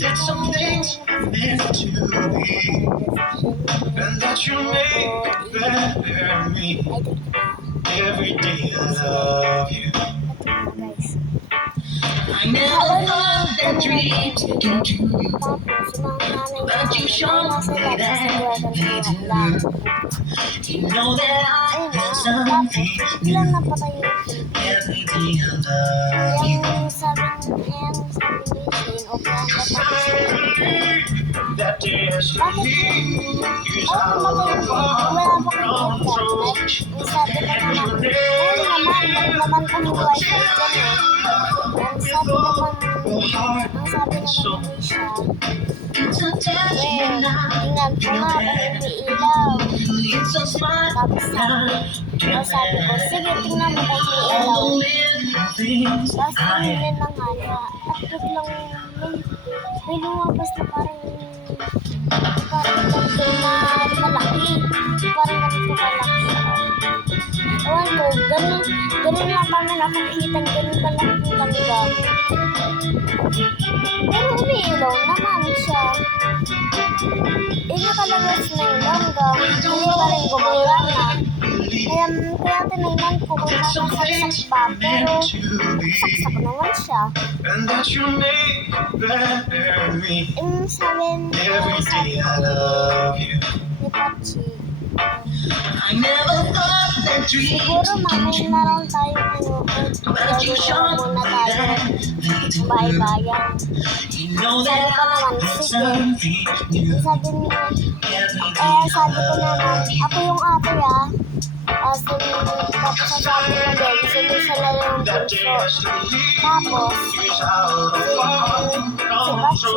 that some things meant to be, and that you make better me. Every day I love you. Guys. I never thought that dreams can do, Tapos, yung mga nanay but you showed nasa me lab, sa that buwan they lang. do. You know that I Ayun have na. something Tapos, new. biglang napatay yung Every day I love you. yung sabi ni Shane, okay, ang batang That destiny is bakit out namatay of yung our wala pa kang control. internet? Ang sabi pa naman, oo naman, meron naman kami wifi dyan eh. Ang sabi naman ni siya, It's a test tingnan ko nga kung hindi ilaw. It's so smart. Tapos sabi ko, sige, tingnan mo kung may ilaw. All the little things Tapos I tingnan na nga niya, at biglang may lumabas na parang ganito na malaki. Parang ganito kalaki. Ewan ko, ganun lang kami nakakita, ganun kalaking langgam. Pero umiilaw naman siya. Nakalabas na yung langgam. Hindi pa rin gumagana. Kaya tinignan ko kung nakasaksak ba. Pero saksak naman siya. and that you make better me. Sabi Every day I love you. ni Pachi, I never thought that dreams siguro mamay na lang tayo gagawin muna tayo ng bahay-bayan. You know Sabi that ko naman, I have sige. something new. Sabi niya, Every day sabi ko naman, ako yung ate tapos sabi niya din, sige siya na yung that bunso. destiny Tapos, is out of our si control. Pachi,